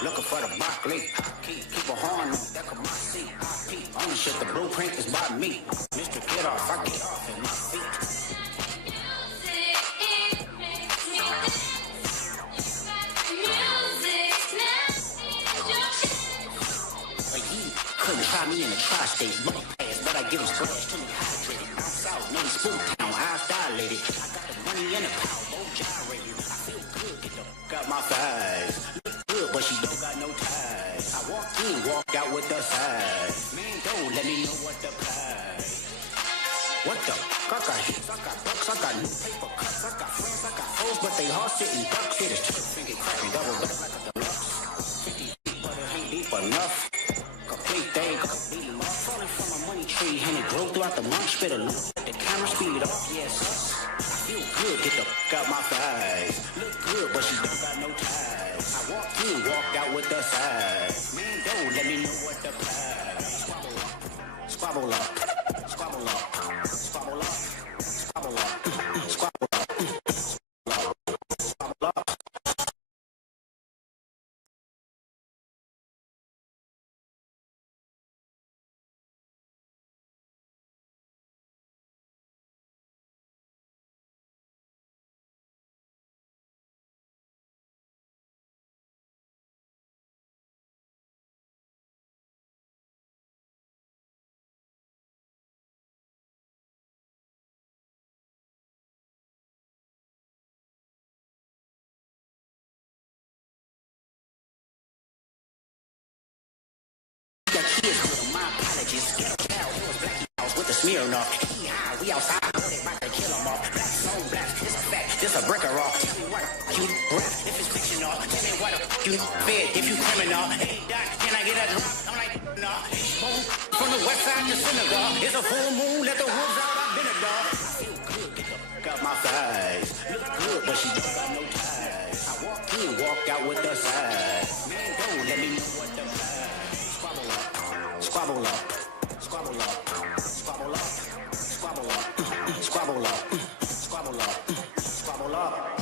Looking for the broccoli. Keep a horn on that come my seat. Ownership, the blueprint is by me. Mr. Get Off, I get off in my feet. Couldn't try me in the tri-state. Money pass, but I give them splash to me hydrated. I'm south, no spoon town, eyes dilated. I got the money and the power, both gyrated. I feel good, get the got my thighs. Good, but she don't got no ties. I walk in, walk out with the size. Man, don't let me know what the price. What the? I got hits, I got bucks, I got new paper cuts, I got friends, I got foes, but they all sitting ducks. Hit his chick finger cracking double back like a deluxe. 50 deep, but it ain't deep enough. Complete thing, complete enough. Falling from a money tree, and it grew throughout the month. Spit a loop, the camera speed up, yes. I feel good, get the out my thighs. Look good, but she don't got no ties. I walk in, walk out with the size. Man, don't let me know what the price. Squabble up, squabble up, squabble up, squabble up, squabble up, squabble up. With the smear off, we outside, they about to kill them off. Black zone, black, this a fact, this a breaker off. Tell me what you rap if it's fictional. Tell me what you fed if you criminal. Hey, Doc, can I get a drop? I'm like, nah. From the west side to synagogue, it's a full moon, let the wolves out, I've been a dog. I feel good, get the out my thighs. Look good, but she don't got no ties. I walk in, walk out with the size. Man, don't let me know what the price. Squabble up, squabble up, squabble up. Squabble up, squabble up, squabble up, squabble up, squabble up.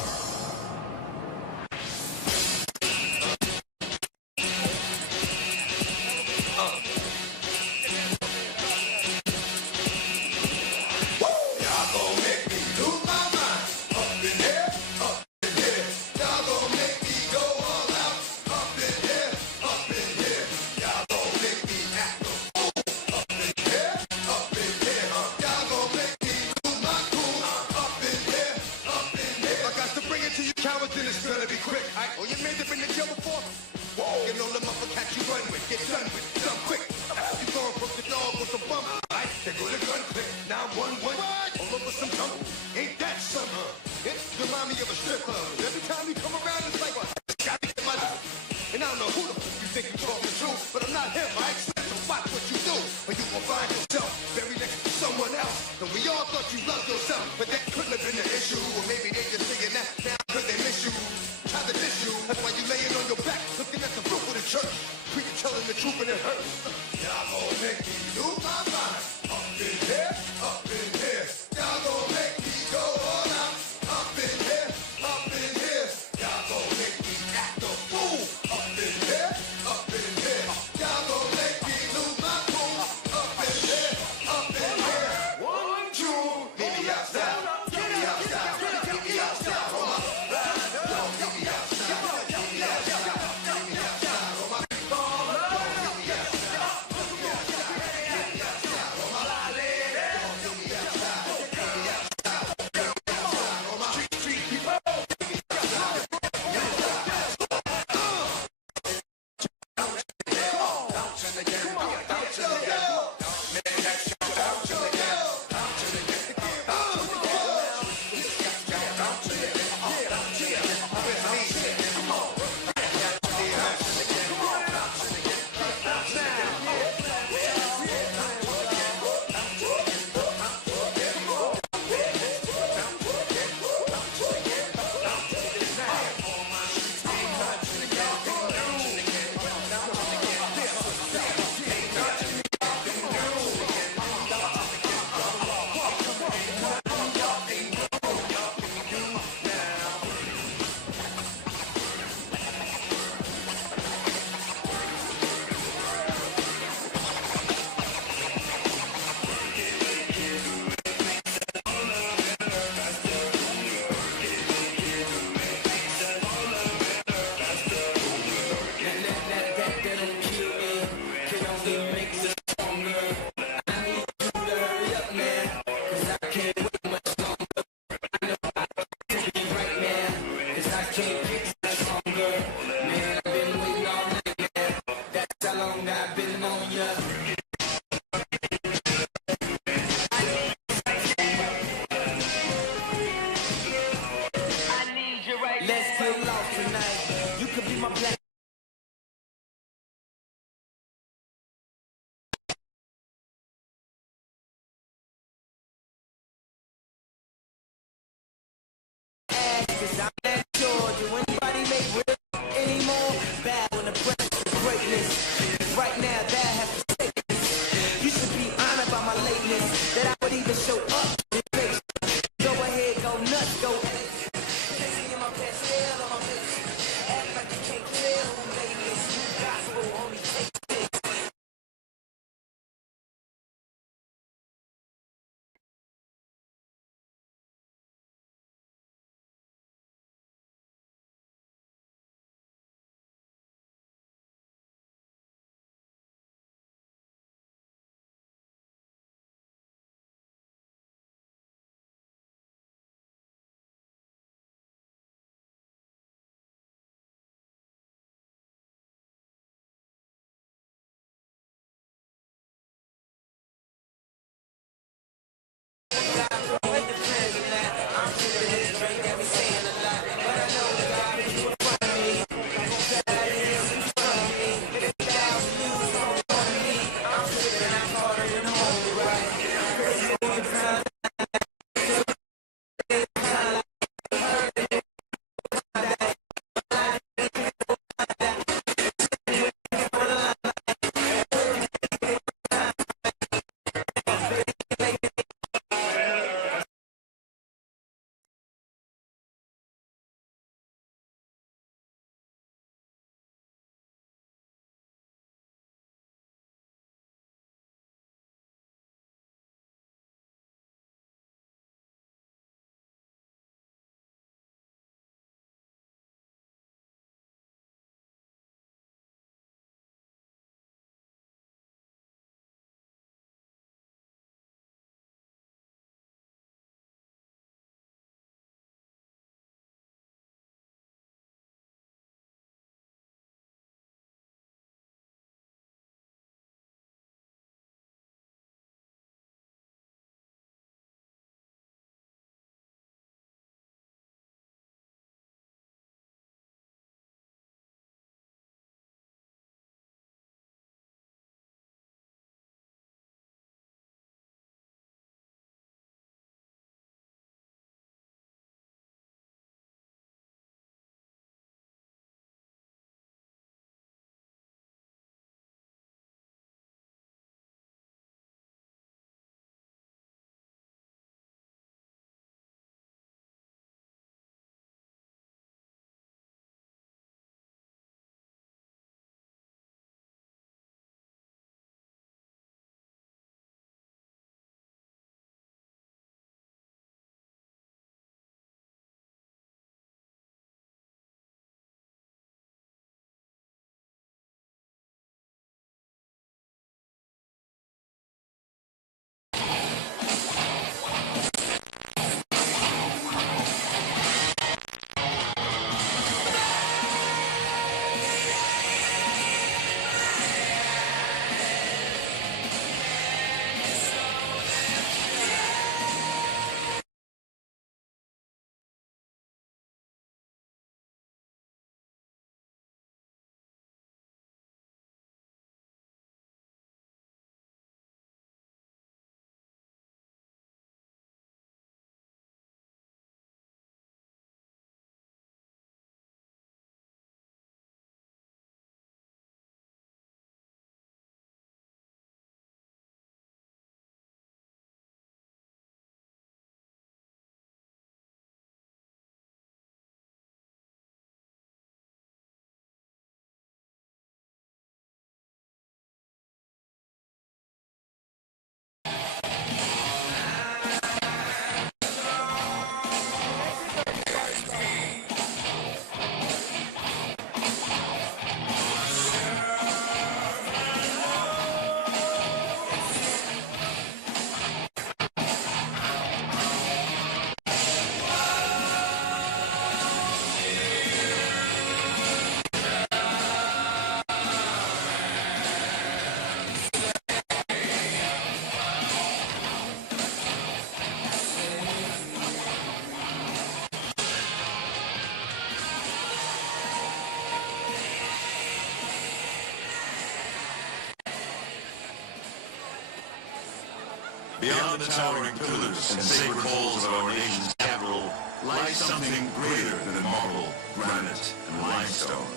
Beyond the towering pillars and sacred halls of our nation's capital lies something greater than marble, granite, and limestone.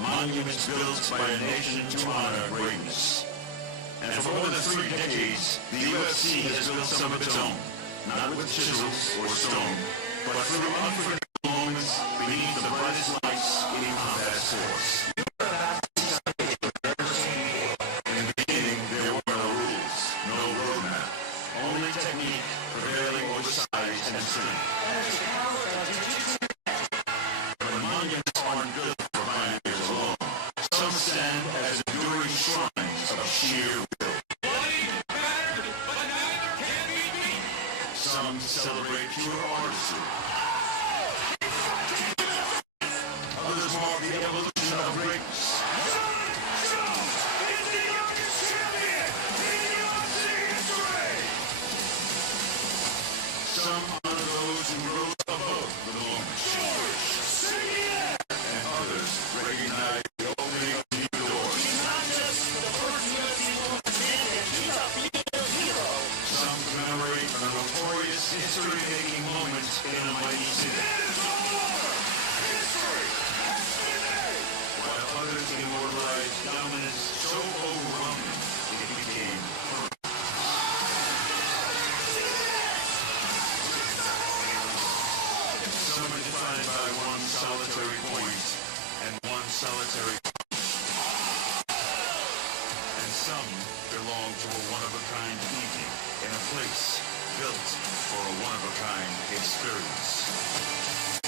Monuments built by a nation to honor greatness. And for more than 3 decades, the UFC has built some of its own, not with chisels or stone, but through unforgettable moments beneath the brightest lights in combat sports. In the beginning, there were no rules, no roadmap, only technique prevailing over size and strength. But monuments aren't built for pioneers alone. Some stand as enduring shrines of sheer will. Some celebrate pure artistry. Others mark the evolution of greatness. victors.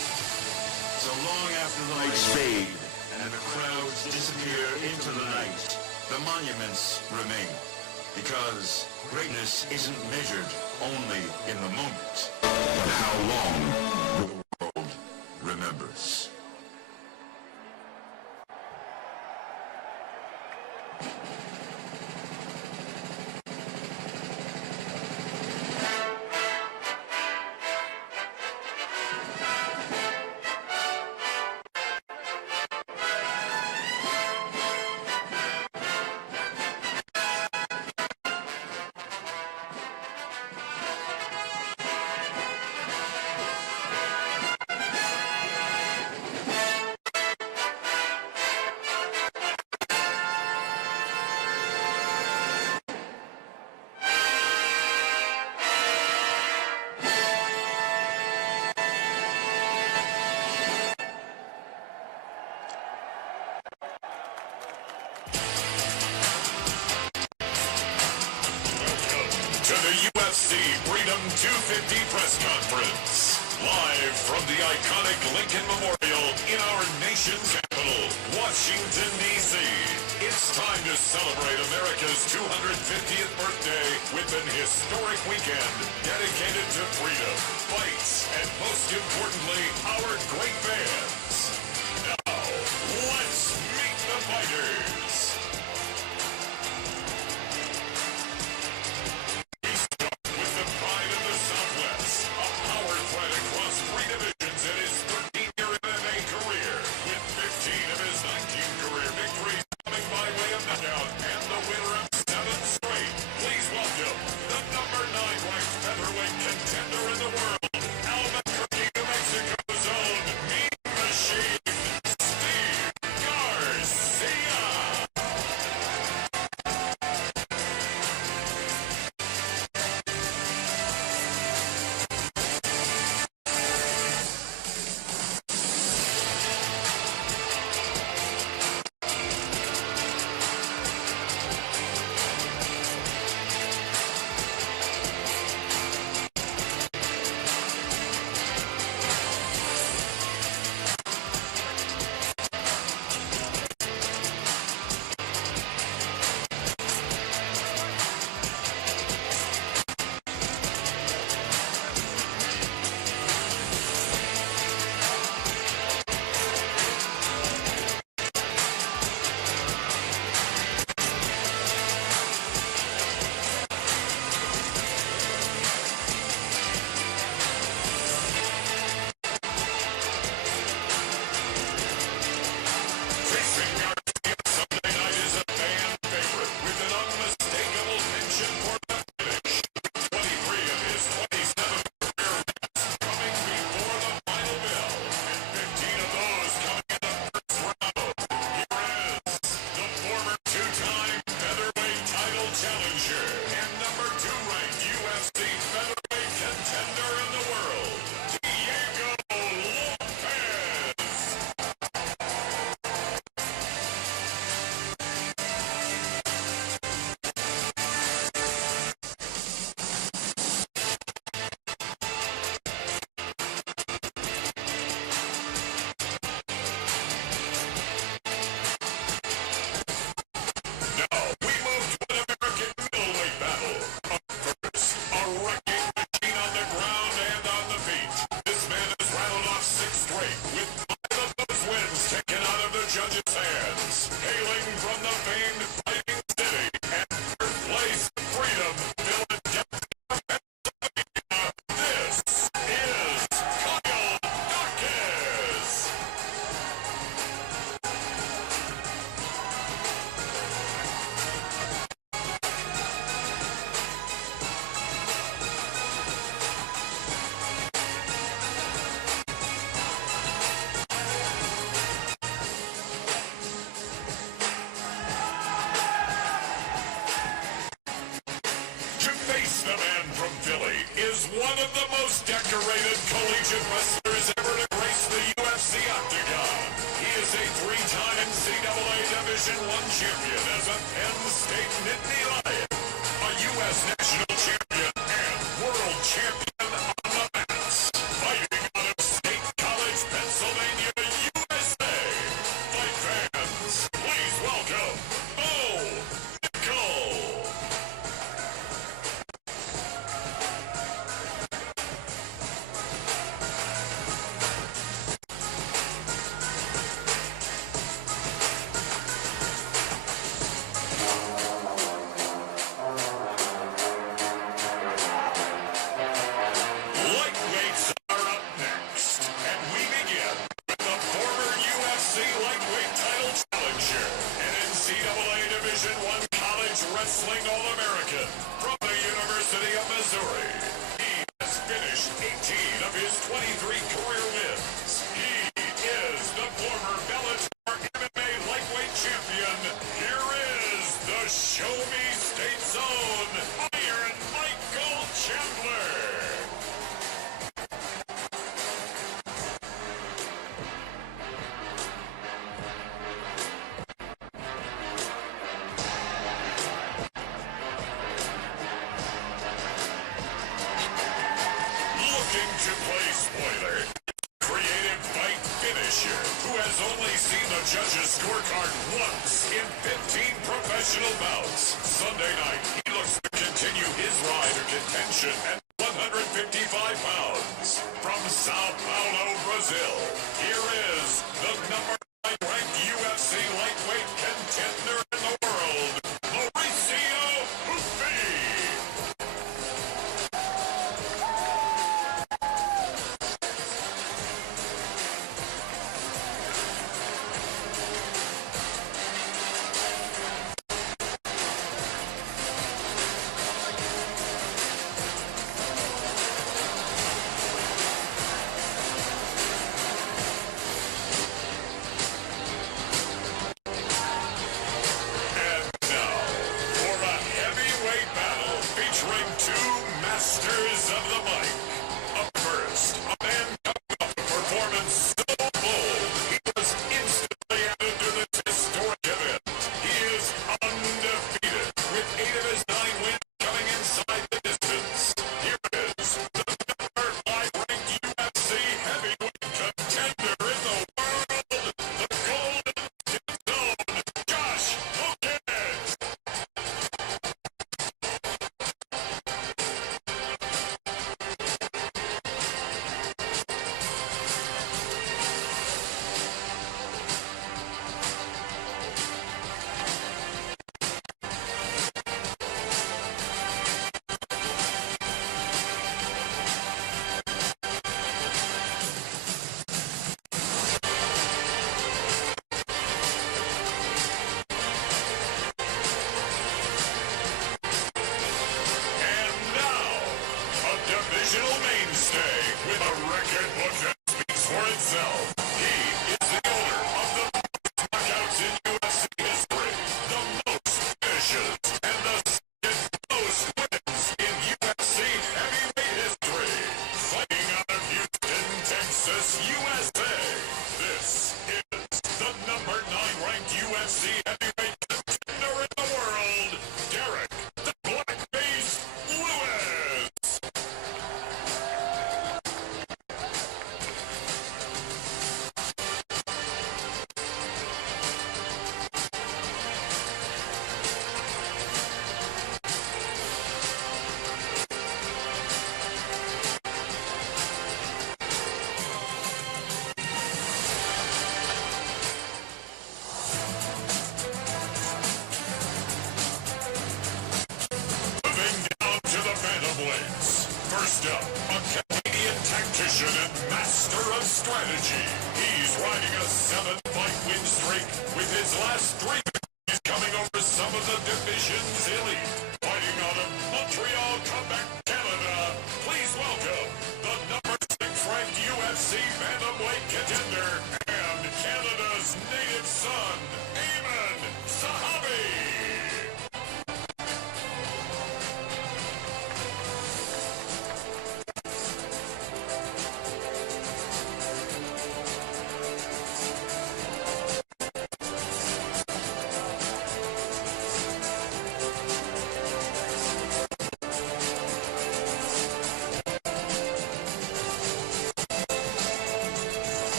So long after the lights fade and the crowds disappear into the night, the monuments remain. Because greatness isn't measured only in the moment, but how long the world remembers. To the UFC Freedom 250 press conference, live from the iconic Lincoln Memorial in our nation's capital, Washington, D.C. It's time to celebrate America's 250th birthday with an historic weekend dedicated to freedom, fights, and most importantly, our great fans. Now, let's meet the fighters. One of the most decorated collegiate wrestlers ever to grace the UFC octagon. He is a three-time NCAA Division I champion as a Penn State Nittany Lion, a U.S. national champion and world champion on the mats. Missouri. He has finished 18 of his 23 career wins. He is the former Bellator MMA lightweight champion. Here is the Show Me State Zone, Iron Michael Chandler. Looking to play spoiler, creative fight finisher who has only seen the judges' scorecard once in 15 professional bouts. Sunday night, he looks to continue his ride of contention at 155 pounds. From Sao Paulo, Brazil, here is the number 9 ranked UFC lightweight contender in the world, Mauricio Hoofy. Masters of the mic. Up first, a man coming off a performance so bold, he was instantly added to the historic event. He is undefeated, with 8 of his 9 wins coming inside the distance. Here is the number 5 ranked UFC heavyweight contender in the world, the Golden Zone, Josh Hawkins. Divisional mainstay with a record book that speaks for itself. He is the owner of the most knockouts in UFC history, the most finishes, and the second most wins in UFC heavyweight history. Fighting out of Houston, Texas, USA. This is the number 9 ranked UFC heavyweight contender in the world, Derek the Black-Faced Lewis. First up, a Canadian tactician and master of strategy. He's riding a 7-fight win streak with his last 3 victories coming over some of the division's elite. Fighting out of Montreal, Quebec, Canada, please welcome the number 6 ranked UFC bantamweight contender and Canada's native son, Ayman Sahabi.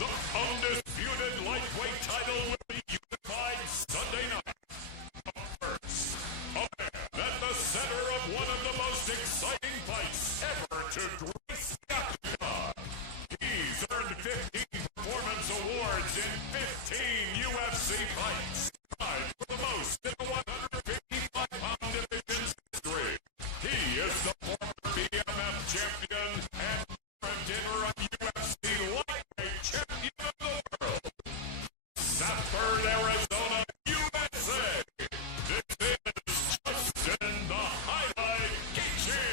The undisputed lightweight title will be unified Sunday night. But first, a man at the center of one of the most exciting fights ever to grace the octagon. He's earned 15 performance awards in 15 UFC fights, tied for the most in the 155-pound division's history. He is the former BMF champion and current interim UFC lightweight champion of the world. Sanford, Arizona, USA. This is Justin the Highlight Gaethje.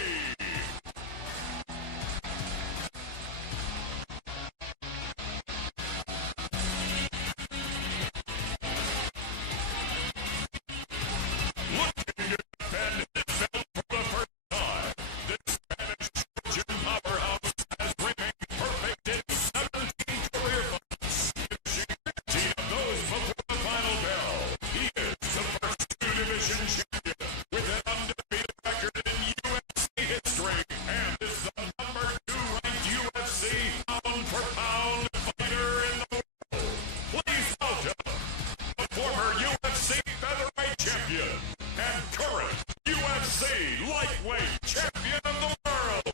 Looking to defend his belt for the first time, this Spanish Trojan powerhouse has remained perfect in 17 career fights, finishing 15 of those before the final bell. He is the first two-division champion with an undefeated record in UFC history and is the number 2 ranked UFC pound-for-pound fighter in the world. Please welcome the former UFC featherweight champion and current UFC lightweight champion of the world,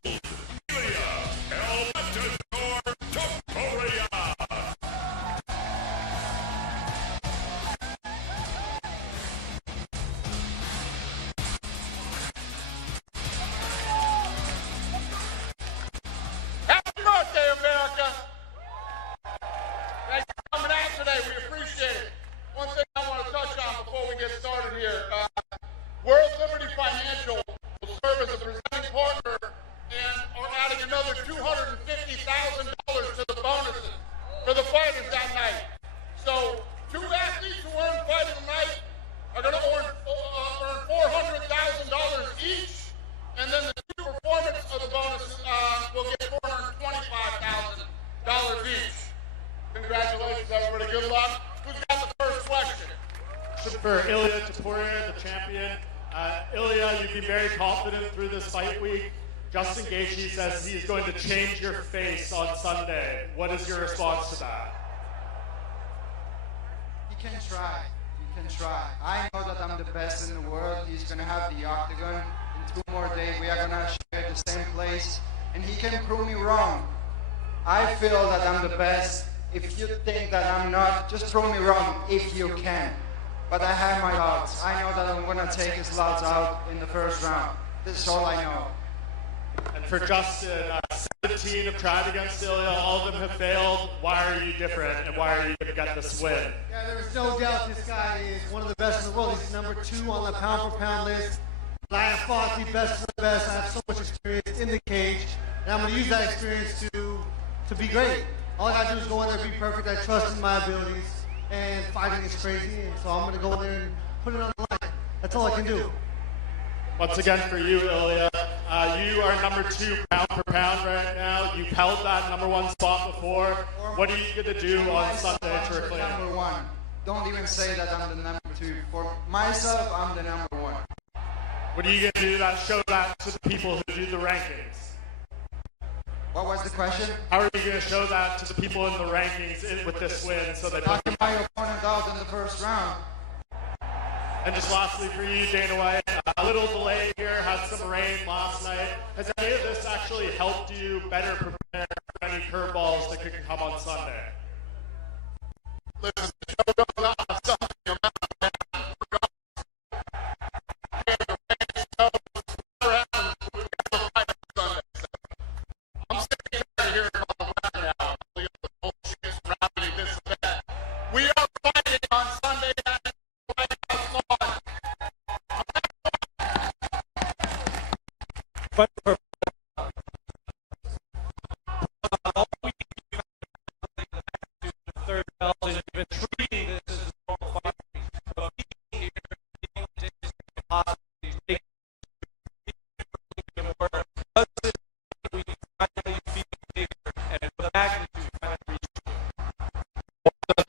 Ilya El Matador Topuria. Happy birthday, America! Thanks for coming out today. We appreciate it. One thing I want to touch on before we get started here. World Liberty Financial will serve as a presenting partner and are adding another $250,000 to the bonuses for the fighters that night. So, 2 athletes who earn fight of the night are going to earn $400,000 each, and then the 2 performance of the bonuses will get $425,000 each. Congratulations, everybody. Good luck. Who's got the first question? For Ilya Topuria, the champion. Ilya, you've been very confident through this fight week. Justin Gaethje says he's going to change your face on Sunday. What is your response to that? He can try. He can try. I know that I'm the best in the world. He's going to have the octagon. In 2 more days, we are going to share the same place. And he can prove me wrong. I feel that I'm the best. If you think that I'm not, just prove me wrong if you can. But I have my doubts. I know that I'm going to take his slots out in the first round. This is all I know. And for Justin, 17 have tried against Ilya. All of them have failed. Why are you different, and why are you going to get this win? Yeah, there's no doubt this guy is one of the best in the world. He's number 2 on the pound-for-pound list. I have fought the best of the best. I have so much experience in the cage, and I'm going to use that experience to be great. All I got to do is go in there and be perfect. I trust in my abilities, and fighting is crazy, and so I'm going to go in there and put it on the line. That's all I can do. Once again for you, Ilya, you are number 2 pound per pound right now. You've held that number 1 spot before. What are you going to do on Sunday to reclaim it? Number 1. Don't even say that I'm the number 2. For myself, I'm the number 1. What are you going to do to show that to the people who do the rankings? What was the question? How are you going to show that to the people in the rankings with this win so they Knocking my opponent out in the first round. And just lastly for you, Dana White, a little delay here, had some rain last night. Has any of this actually helped you better prepare for any curveballs that could come on Sunday? Listen, the show goes on Sunday. I'm sick and tired of hearing about the weather now. Bullshit surrounding this and that. We are fighting on Sunday at White House Lawn. But for third belt, and you've been treating this as a normal fight. But being here, being possibly make it more. We finally feel bigger, and the magnitude finally reached.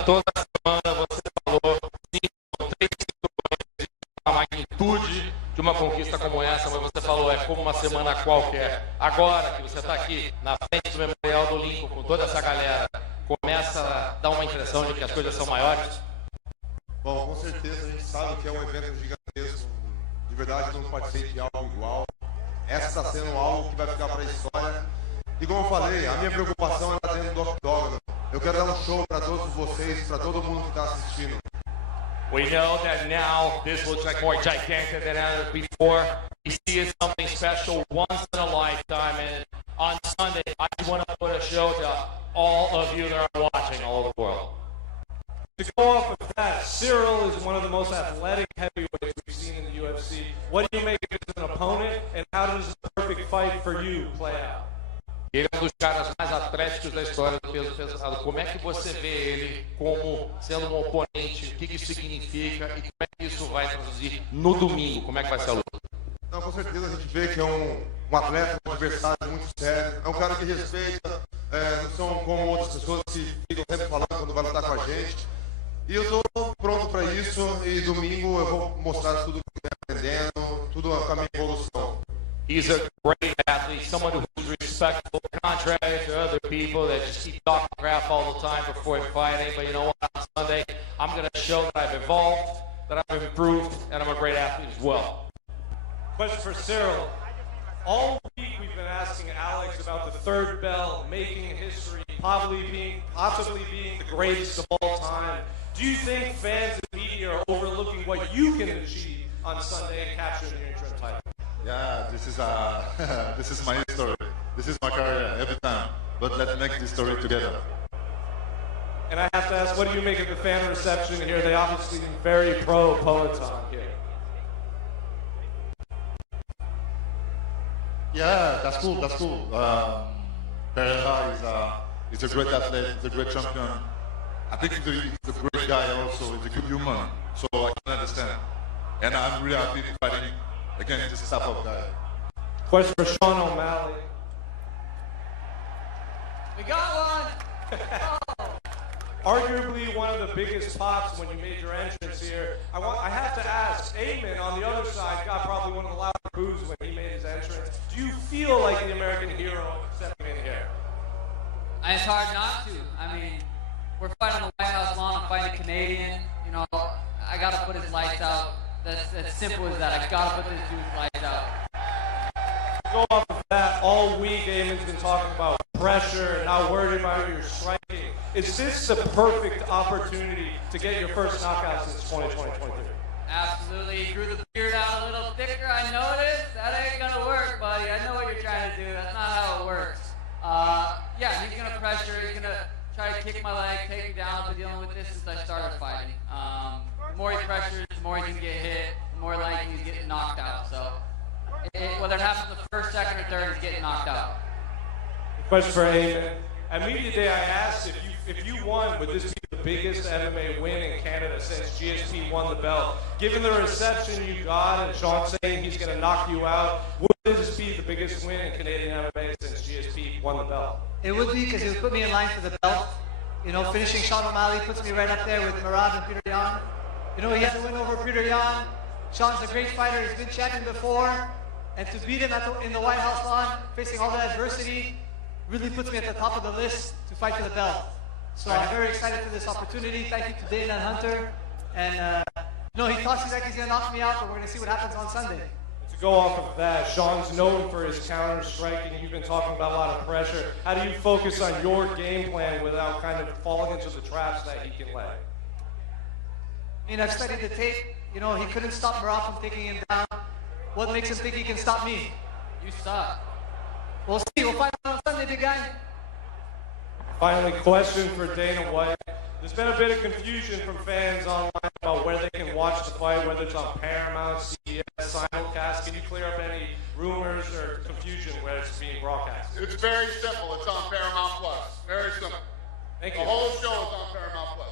Toda semana você falou são 3 situações, a magnitude de uma conquista como essa, mas você falou é como uma semana qualquer. Agora que você está aqui na frente do Memorial do Lincoln com toda essa galera, começa a dar uma impressão de que as coisas são maiores? Bom, com certeza a gente sabe que é um evento gigantesco. De verdade não pode ser de algo igual. Essa está sendo algo que vai ficar para a história. E como eu falei, a minha preocupação é dentro do octógono. Eu quero dar um show para todos vocês, para todo mundo que está assistindo. We know that now this looks like more gigantic than ever before. We see it's something special once in a lifetime. And on Sunday, I want to put a show to all of you that are watching all over the world. To go off of that, Cyril is one of the most athletic heavyweights we've seen in the UFC. What do you make of him as an opponent, and how does the perfect fight for you play out? Ele é um dos caras mais atléticos da história do peso pesado. Como é que você vê ele como sendo um oponente? O que isso significa e como é que isso vai traduzir no domingo? Como é que vai ser a luta? Não, com certeza a gente vê que é um atleta, um adversário muito sério. É um cara que respeita, não são como outras pessoas que ficam sempre falando quando vai lutar com a gente. E eu estou pronto para isso e domingo eu vou mostrar tudo que eu estou aprendendo, tudo com a minha evolução. He's a great athlete, someone who's respectful, contrary to other people that just keep talking crap all the time before fighting. But you know what? On Sunday, I'm going to show that I've evolved, that I've improved, and I'm a great athlete as well. Question for Cyril. All week we've been asking Alex about the third belt, making history, possibly being the greatest of all time. Do you think fans and media are overlooking what you can achieve on Sunday and capturing your interim title? Yeah, this is my story. This is my career every time. But let's make this story together. And I have to ask, what do you make of the fan reception here? They obviously very pro Peloton here. Yeah, that's cool. That's cool. Pereira is a great athlete. He's a great champion. I think he's a great guy also. He's a good human. So I can understand. And I'm really happy fighting against this type of guy. Question for Sean O'Malley. We got one! Arguably one of the biggest pops when you made your entrance here. I have to ask, Eamon on the other side got probably one of the louder boos when he made his entrance. Do you feel like the American hero stepping in here? It's hard not to. I mean, we're fighting on the White House lawn, I'm fighting a Canadian. You know, I gotta put his lights out. That's as simple as that. I gotta put this dude's lights out. Go off of that, all week Eamon's been talking about pressure and not worried about your striking. Is this the perfect opportunity to get your first knockout since 2023? Absolutely. He grew the beard out a little thicker, I noticed. That ain't gonna work, buddy. I know what you're trying to do. That's not how it works. Yeah, he's gonna pressure. He's gonna try to kick my leg, take me down. I've been dealing with this since I started fighting. The more he pressures, the more he can get hit, the more likely he's getting knocked out. So whether it happens the first, second, or third, he's getting knocked out. Question for Eamon. At Media Day, I asked if you won, would this be the biggest MMA win in Canada since GSP won the belt? Given the reception you got and Sean saying he's going to knock you out, would this be the biggest win in Canadian MMA since GSP won the belt? It would be, because he would put me in line for the belt. You know, finishing Sean O'Malley puts me right up there with Murad and Peter Yan. You know, he has to win over Peter Yan. Sean's a great fighter. He's been champion before. And to beat him in the White House lawn, facing all that adversity, really puts me at the top of the list to fight for the belt. So I'm very excited for this opportunity. Thank you to Dana and Hunter. And, no, he talks like he's going to knock me out, but we're going to see what happens on Sunday. To go off of that, Sean's known for his counter striking. You've been talking about a lot of pressure. How do you focus on your game plan without kind of falling into the traps that he can lay? I mean, I've studied the tape. You know, he couldn't stop Murad from taking him down. What makes him think he can stop me? You suck. We'll see. We'll find out on Sunday, big guy. Finally, question for Dana White. There's been a bit of confusion from fans online about where they can watch the fight, whether it's on Paramount, CBS, simulcast. Can you clear up any rumors or confusion where it's being broadcast? It's very simple. It's on Paramount Plus. Very simple. Thank you. The whole show is on Paramount Plus.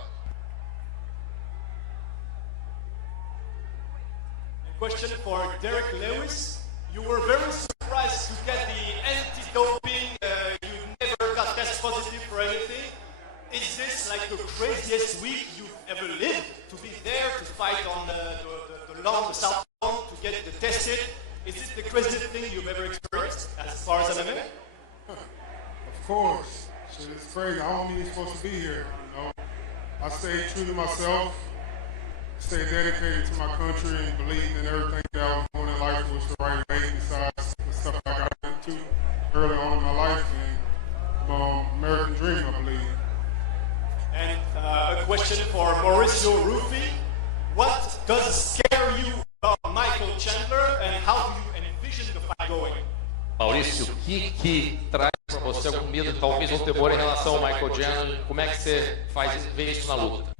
Question for Derek Lewis. You were very surprised to get the anti-doping. You never got test positive for anything. Is this like the craziest week you've ever lived? To be there to fight on the lawn, the South Lawn, to get tested? Is this the craziest thing you've ever experienced as far as MMA? Of course. It's crazy. I wasn't even supposed to be here, you know. I stayed true to myself, stayed dedicated to my country, and believed in everything that I was doing in life was the right way, besides the stuff I got into early on in my life, and my American dream, I believe. And a question for Mauricio Ruffi. What does scare you about Michael Chandler, and how do you envision the fight going? Maurício, o que traz para você algum medo, talvez um temor em relação ao Michael Chandler? Como é que você vê isso na luta?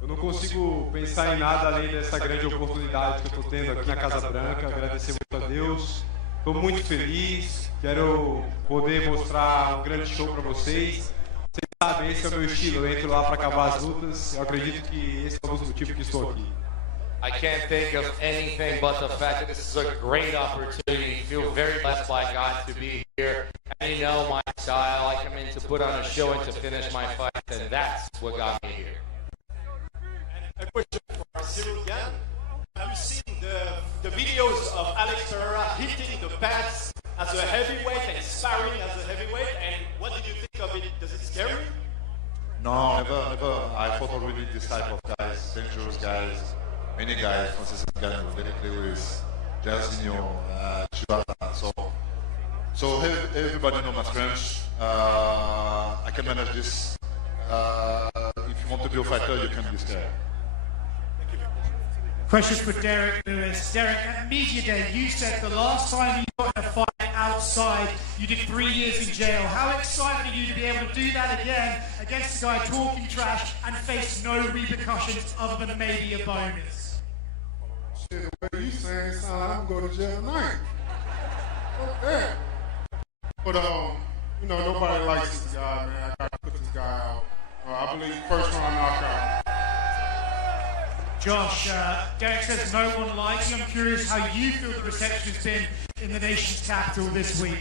Eu não consigo pensar em nada além dessa grande oportunidade que eu estou tendo aqui na Casa Branca. Agradecer muito a Deus. Estou muito feliz. Quero poder mostrar um grande show para vocês. Vocês sabem, esse é o meu estilo. Eu entro lá para acabar as lutas. Eu acredito que esse é o motivo que estou aqui. I can't think of anything but the fact that this is a great opportunity. I feel very blessed by God to be here. And you know my style. I come in to put on a show and to finish my fight, and that's what got me here. And a question for Cyril again. Have you seen the videos of Alex Pereira hitting the pads as a heavyweight and sparring as a heavyweight? And what did you think of it? Does it scare you? No, never. I fought already this type of guys, dangerous guys. Many guys, Francis Ngannou, Derek Lewis, Jairzinho, Chivata. So everybody knows my French. I can manage this. If you want to be a fighter, you can be scared. Question for Derek Lewis. Derek, at Media Day, you said the last time you got in a fight outside, you did 3 years in jail. How excited are you to be able to do that again against a guy talking trash and face no repercussions other than maybe a bonus? Shit, the way you saying it sound like I'm going to jail tonight. Fuck that. But, you know, nobody likes this guy, man. I got to put this guy out. I believe first round knockout. Josh, Derek says no one likes you. I'm curious how you feel the reception has been in the nation's capital this week.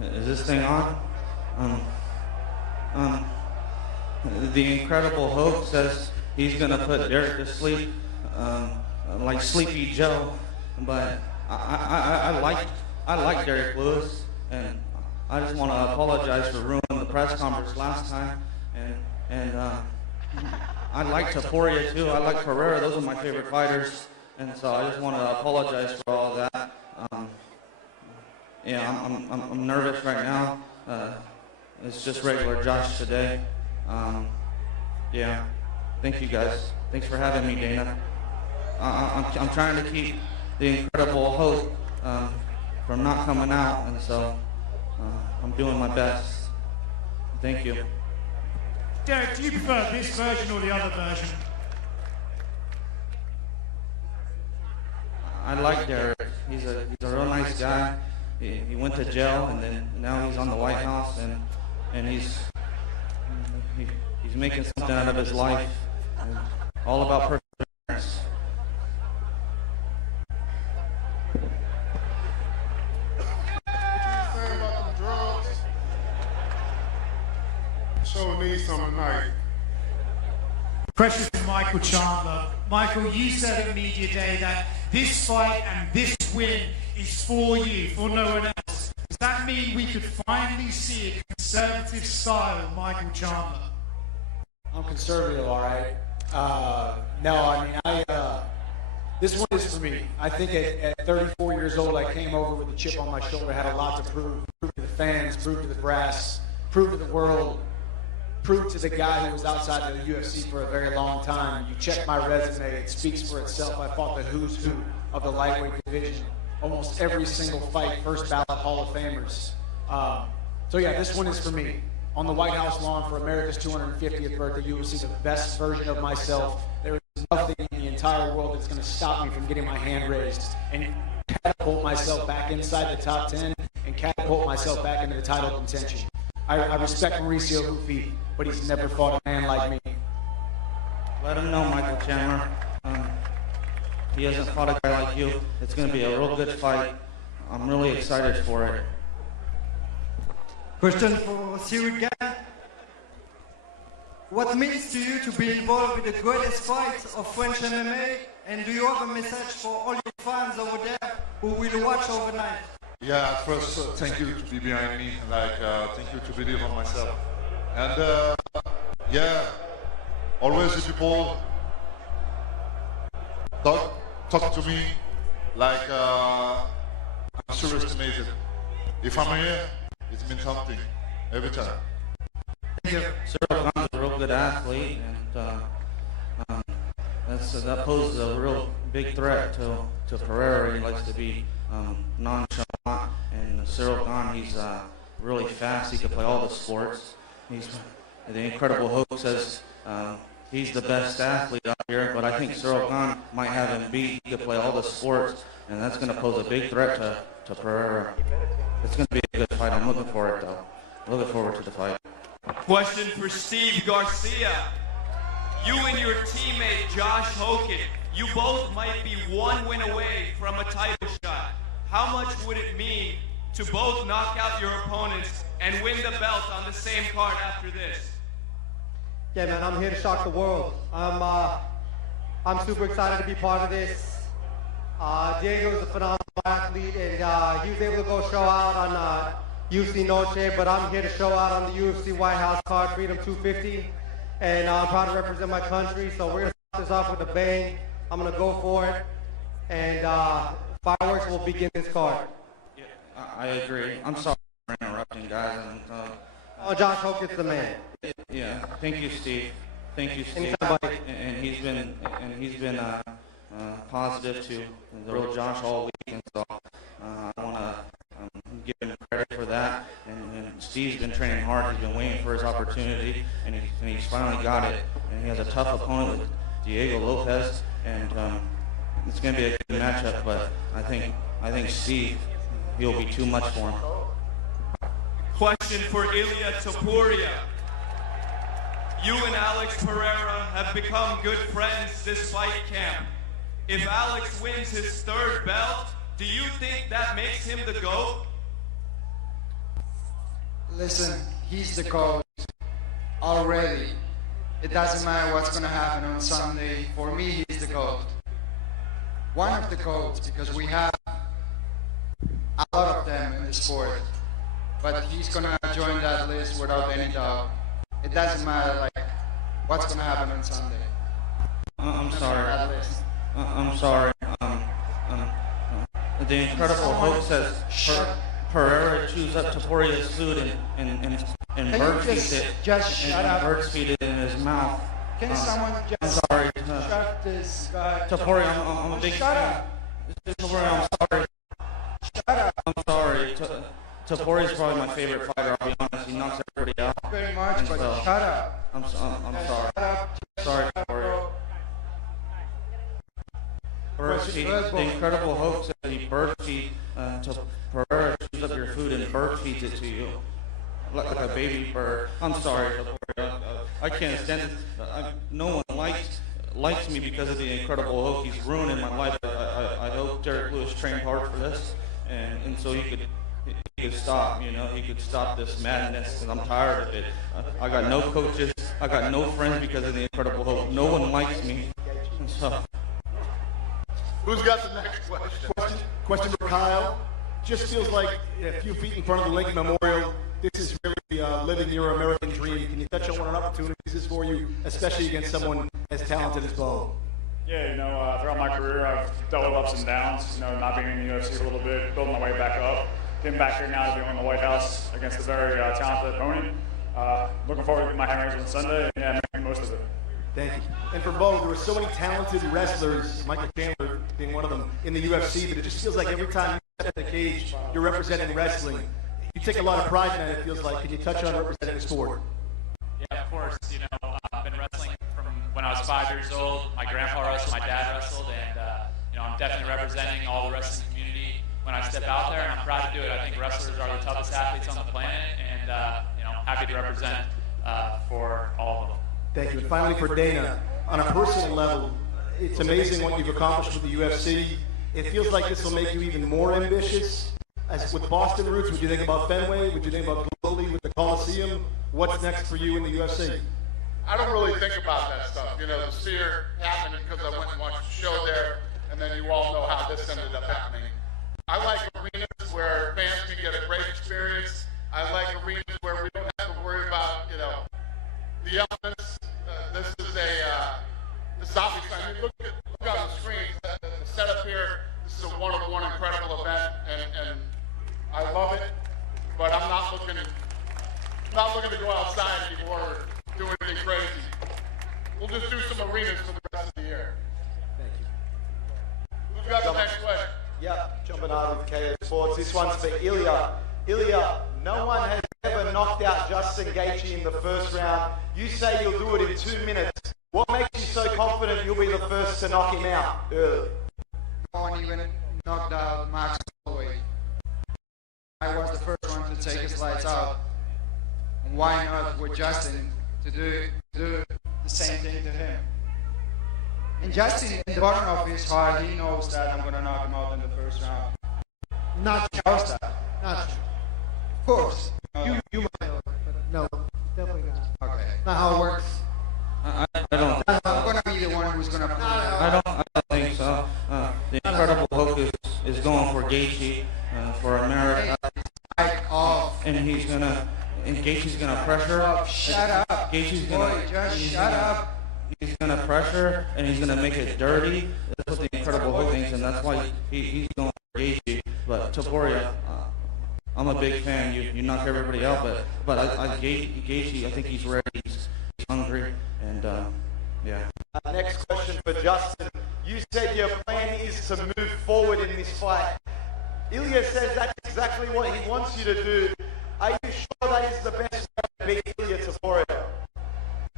Is this thing on? The Incredible Hulk says he's gonna put Derek to sleep, like Sleepy Joe. But I like Derek Lewis, and I just want to apologize for ruining the press conference last time. And I like Taporia too. I like Pereira. Those are my favorite fighters, and so I just want to apologize for all of that. Yeah, I'm nervous right now. It's just regular Josh today. Yeah, thank you guys. Thanks for having me, Dana. I'm trying to keep the Incredible Hope from not coming out, and so I'm doing my best. Thank you. Derek, do you prefer this version or the other version? I like Derek. He's a real nice guy. He went to jail, and then now he's on the White House, and he's making something out of his life. All about perseverance. Show needs some tonight. Question from Michael Chandler. Michael, you said at Media Day that this fight and this win is for you, for no one else. Does that mean we could finally see a conservative style Michael Chandler? I'm conservative, all right. No, I mean, this one is for me. I think at 34 years old, I came over with a chip on my shoulder, had a lot to prove to the fans, prove to the brass, prove to the world, prove to the guy who was outside of the UFC for a very long time. You check my resume, it speaks for itself. I fought the who's who of the lightweight division. Almost every single fight, first ballot Hall of Famers. So yeah, this one is for me. On the White House lawn for America's 250th birthday, you will see the best version of myself. There is nothing in the entire world that's going to stop me from getting my hand raised and catapult myself back inside the top 10 and catapult myself back into the title contention. I respect Mauricio Ruffi, but he's never fought a man like me. Let him know, Michael Chandler. He hasn't fought a guy like you. It's going to be a real good fight. I'm really excited for it. Question for Cyril Gann. What means to you to be involved with the greatest fight of French MMA? And do you have a message for all your fans over there who will watch overnight? Yeah, first, thank you to be behind me. Thank you to believe on myself. And yeah, always the people talk to me like I'm surestimated. If I'm here, it's been something every time. Cyril Gane's a real good athlete, and that poses a real big threat to Pereira. He likes to be nonchalant, and Cyril Gane, he's really fast. He can play all the sports. The Incredible Hulk says he's the best athlete out here, but I think Cyril Gane might have him beat. He can play all the sports, and that's going to pose a big threat to Pereira. It's going to be a good fight. I'm looking for it, though. Looking forward to the fight. Question for Steve Garcia. You and your teammate Josh Hogan, you both might be one win away from a title shot. How much would it mean to both knock out your opponents and win the belt on the same card after this? Yeah, man, I'm here to shock the world. I'm super excited to be part of this. Diego is a phenomenal athlete, and he was able to go show out on UFC Noche, but I'm here to show out on the UFC White House card, Freedom 250, and I'm proud to represent my country, so we're going to start this off with a bang. I'm going to go for it, and fireworks will begin this card. Yeah, I agree. I'm sorry for interrupting, guys. Josh Hogan's the man. Yeah, thank you, Steve. Thank you, Steve. And he's been positive to the real Josh all week, and so I want to give him credit for that. And Steve's been training hard. He's been waiting for his opportunity, and he's finally got it. And he has a tough opponent with Diego Lopez, and it's going to be a good matchup. But I think Steve, he'll be too much for him. Question for Ilia Topuria. You and Alex Pereira have become good friends this fight camp. If Alex wins his third belt, do you think that makes him the GOAT? Listen, he's the GOAT already. It doesn't matter what's going to happen on Sunday. For me, he's the GOAT. One of the GOATs, because we have a lot of them in the sport. But he's going to join that list without any doubt. It doesn't matter like what's going to happen on Sunday. I'm sorry. I'm sorry. The Incredible Hulk says Pereira chews up Topuria's food and bird feeds it. Just shut up. Bird feed it in his mouth. Can someone just I'm sorry. shut this guy? Topuria, I'm a big fan. Topuria, I'm sorry. Shut up. I'm sorry. Topuria's probably my favorite fighter, I'll be honest. He knocks everybody out. Thank you very much, but shut up. I'm sorry. Shut up. Sorry, Topuria. The Incredible Hulk said he bird feed to Pereira, chews up your food and bird feeds it to you. Like a baby bird. I'm sorry, Topuria. I can't stand it. No one likes me because of the Incredible Hulk. He's ruining my life. I hope Derek Lewis trained hard for this, and so he could stop, he could stop this madness, and I'm tired of it. I got no coaches, I got no friends because of the Incredible Hulk. No one likes me. And so. Who's got the next question? Question for Kyle. Just feels like a few feet in front of the Lincoln Memorial. This is really living your American dream. Can you touch on what an opportunity this is for you, especially against someone as talented as Bo? Yeah, throughout my career, I've dealt with ups and downs. Not being in the UFC a little bit, building my way back up. Getting back here now to be in the White House against a very talented opponent. Looking forward to my hammerings on Sunday and making the most of it. Thank you. And for Bo, there were so many talented wrestlers, Michael Chandler being one of them, in the UFC, but it just feels like every time you step in the cage, you're representing wrestling. You take a lot of pride in that, it feels like. Can you touch on representing the sport? Yeah, of course. I've been wrestling from when I was 5 years old. My grandpa wrestled, my dad wrestled, and I'm definitely representing all the wrestling community when I step out there, and I'm proud to do it. I think wrestlers are the toughest athletes on the planet, and happy to represent for all of them. Thank you. And finally for Dana, on a personal level, it's amazing what you've accomplished with the UFC. It feels like this will make you even more ambitious. As with Boston roots, would you think about Fenway? Would you think about globally with the Coliseum? What's next for you in the UFC? I don't really think about that stuff. The Sphere happened because I went and watched the show there, and then you all know how this ended up happening. I like arenas where fans can get a great experience. I like arenas where we don't have to worry about, you know, the elements. This is obviously, I mean, look on the screen, the setup here. This is a one-of-one incredible event, and I love it. But I'm not looking to go outside anymore or do anything crazy. We'll just do some arenas for the rest of the year. Thank you. Who's got the next question? Yeah, John Bernard with KO Sports. This one's for Ilya. Ilya, no one has ever knocked out Justin Gaethje in the first round. You say you'll do it in 2 minutes. What makes you so confident you'll be the first to knock him out early? No one even knocked out Max Holloway. I was the first one to take his lights out. And why not with Justin to do the same thing to him? And Justin, in the bottom of his heart, he knows that I'm going to knock him out in the first round. Not knows that. Not true. Of course. You might know, but no, definitely not. Okay. Not how it works. I don't. I'm going to be the one who's going to. I don't think so. The incredible hook is going for Gaethje, for America, and he's gonna. And Gaethje's gonna pressure. Shut up. Gaethje's gonna. Shut up. He's gonna pressure, and he's gonna make it dirty. That's what the incredible hook thinks, and that's why he's going for Gaethje. But Topuria, I'm a big fan. You knock everybody out, but Gaethje, I think he's ready. He's hungry, and yeah. Next question for Justin. You said your plan is to move forward in this fight. Ilya says that's exactly what he wants you to do. Are you sure that is the best way to beat Ilya Topuria?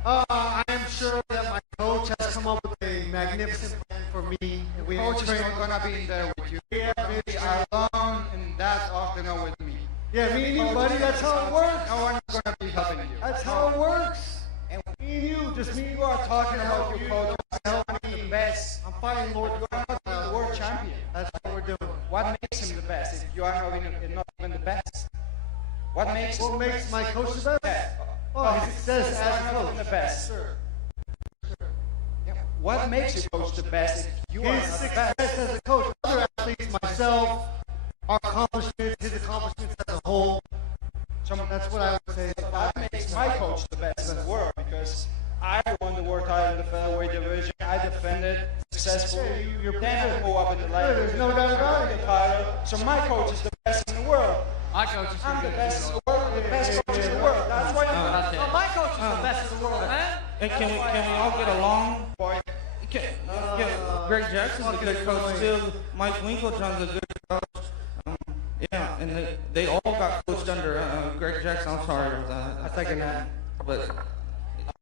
I am sure that my coach has come up with a magnificent plan for me. And we Coach is not going to be in there with you. Yeah, be alone in that octagon with me. Yeah, me and you, buddy. That's how it works. No one's going to be helping you. That's how it works. And me and you, just me and you are talking about your coach. The best. I'm fighting Lord. You are not the world champion. That's what we're doing. What makes him the best if you are not even the best? What makes my coach the best? Oh, his success as a coach. The best. Sure. Yeah. What makes your coach the best if you are not the success best? as a coach, other athletes, myself, our accomplishments, his accomplishments as a whole. That's what I would say. That makes my coach the best in the world because I won the world title in the featherweight division. I defended successfully. Then I go up in the light. There's no doubt about it. So my coach is the best in the world. My coach is I'm the best in the world. The best coach in the world. That's why I'm my coach is the best in the world, man. And can we all get along? Greg Jackson's a good coach too. Mike Winkeljohn's a good coach. Yeah, and they all got coached under Greg Jackson. I'm sorry about that. I second that. But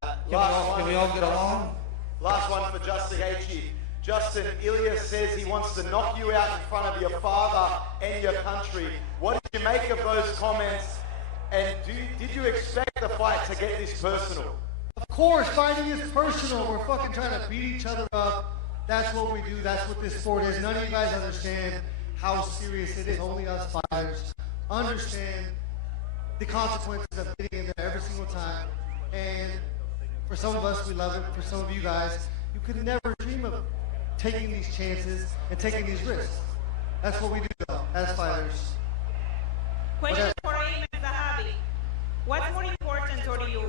can we all get along? Last one for Justin Gaethje. Justin, Ilya says he wants to knock you out in front of your father and your country. What did you make of those comments? And did you expect the fight to get this personal? Of course, fighting is personal. We're fucking trying to beat each other up. That's what we do. That's what this sport is. None of you guys understand how serious it is. Only us fighters understand the consequences of getting in there every single time. And for some of us, we love it. For some of you guys, you could never dream of taking these chances and taking these risks. That's what we do, though, as fighters. Question for Ayman Zahabi. What's more important to you,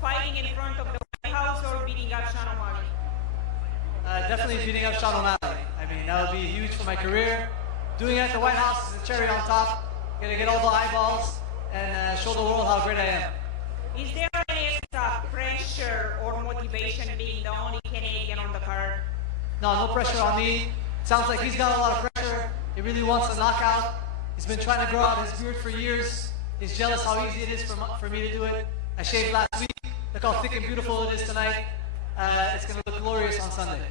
fighting in front of the White House or beating up Sean O'Malley? Definitely beating up Sean O'Malley. I mean, that would be huge for my career. Doing it at the White House is a cherry on top. Gonna get all the eyeballs and show the world how great I am. Is there any extra pressure or motivation being the only Canadian on the card? No pressure on me. Sounds like he's got a lot of pressure. He really wants a knockout. He's been trying to grow out his beard for years. He's jealous how easy it is for me to do it. I shaved last week. Look how thick and beautiful it is tonight. It's going to look glorious on Sunday.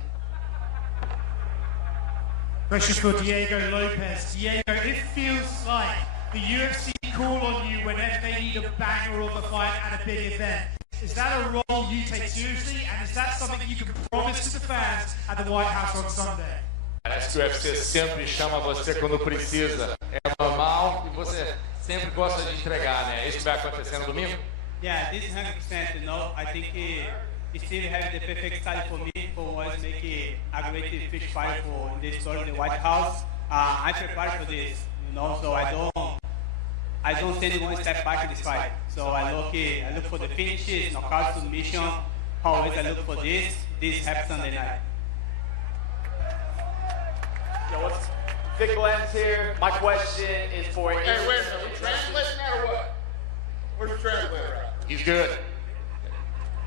Question for Diego Lopez. Diego, it feels like the UFC call on you whenever they need a banger of a fight at a big event. Is that a role you take seriously, and is that something you can promise to the fans at the White House on Sunday? Parece que o UFC sempre chama você quando precisa. É normal e você sempre gosta de entregar, né? É isso que vai acontecer no domingo? Yeah, this is 100%. I think he still have the perfect style for me, for was make a great fish fight for in the story in the White House. I prepared for this, so I don't stand one step back in this fight. So I look for the finishes, knockout submission. Always I look for this. This happens Sunday night. Yo, what's Vic Glenn's here? My question is for. Hey, wait a minute. We translating that or what? Where's the translator at? He's good.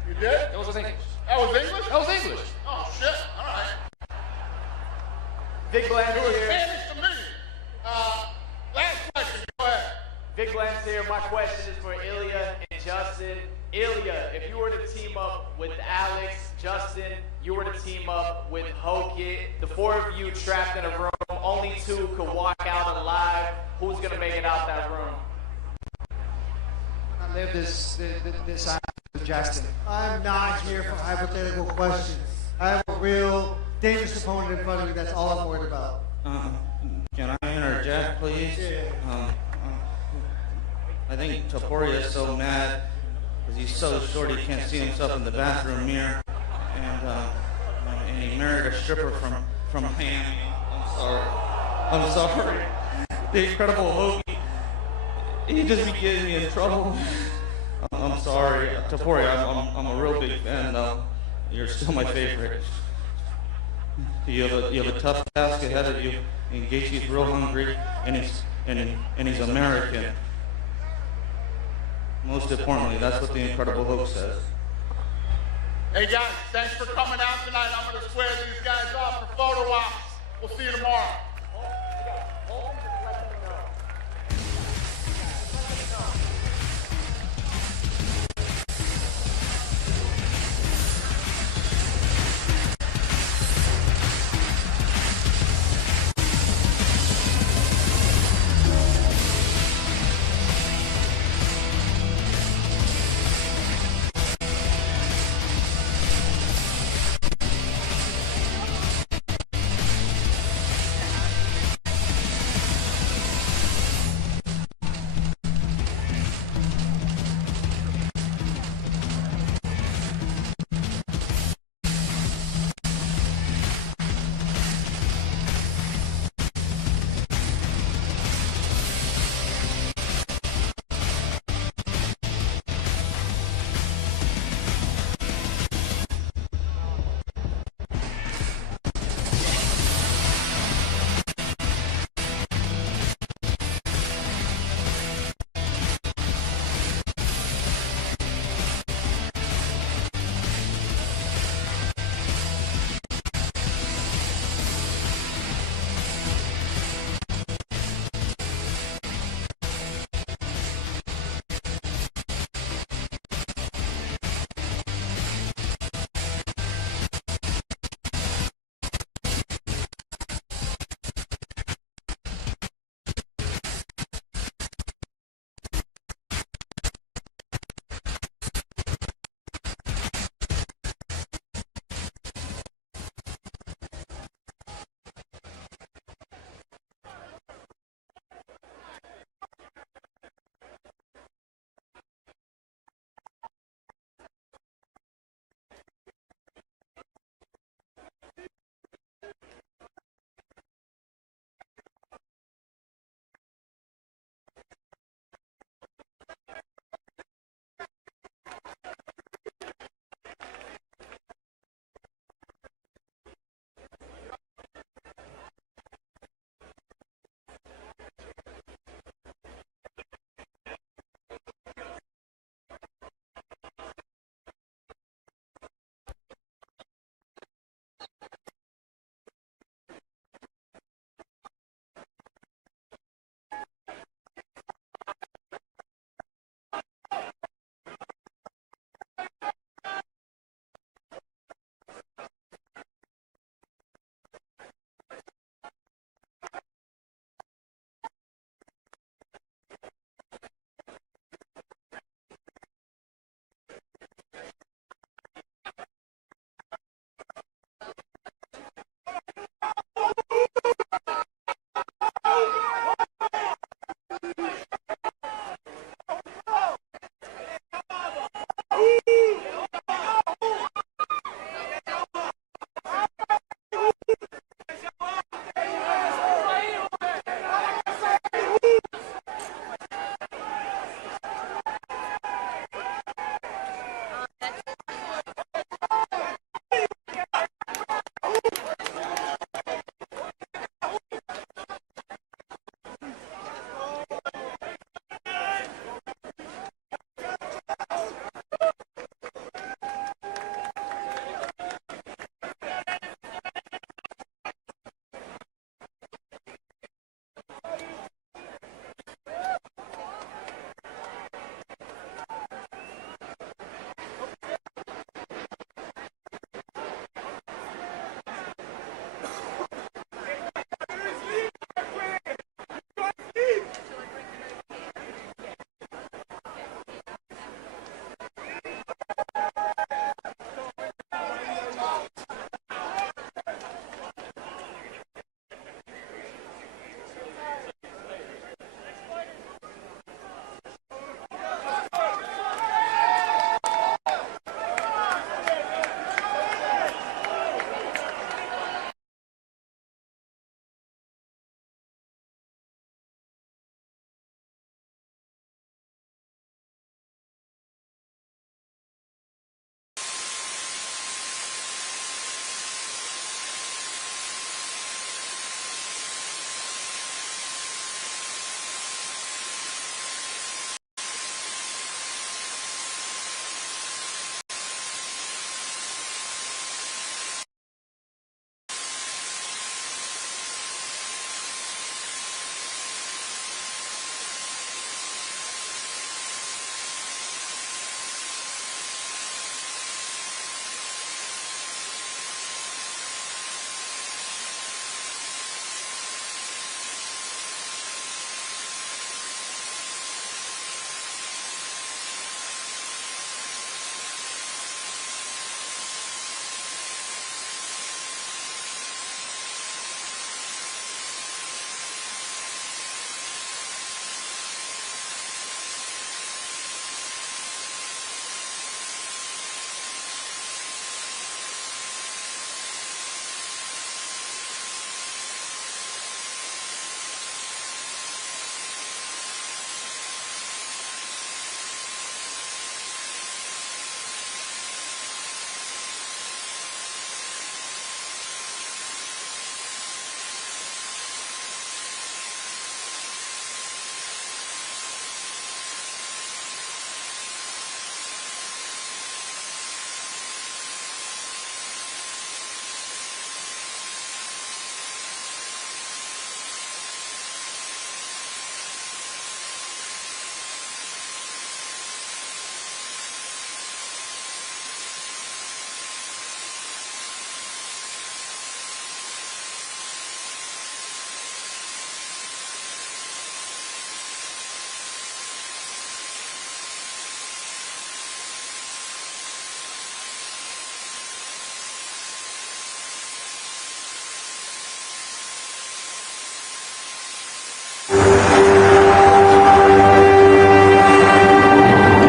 You did? That was English. That was English? That was English. Oh, shit. All right. Vic Glenn's It was here. Spanish to me. Last question. Go ahead. Vic Glenn's here. My question is for Ilya and Justin. Ilya, if you were to team up with Alex, Justin, you were to team up with Hokit, the four of you trapped in a room, only two could walk out alive. Who's going to make it out that room? I live this with Justin. I'm not here for hypothetical questions. I have a real dangerous opponent in front of me. That's all I'm worried about. Can I interject, please? Yeah. I think Topuria is so mad because he's so short he can't see himself in the bathroom mirror, and he married a stripper from Miami. I'm sorry. The Incredible Hoagie. He just be getting me in trouble. I'm sorry, Topuria. I'm a real big fan, though. You're still my favorite. You have a tough task ahead of you. And Gaethje's real hungry, and he's American. Most importantly, that's what the Incredible Hulk says. Hey guys, thanks for coming out tonight. I'm going to square these guys off for photo ops. We'll see you tomorrow.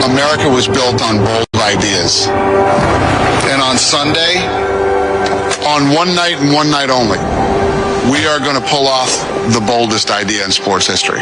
America was built on bold ideas. And on Sunday, on one night and one night only, we are going to pull off the boldest idea in sports history.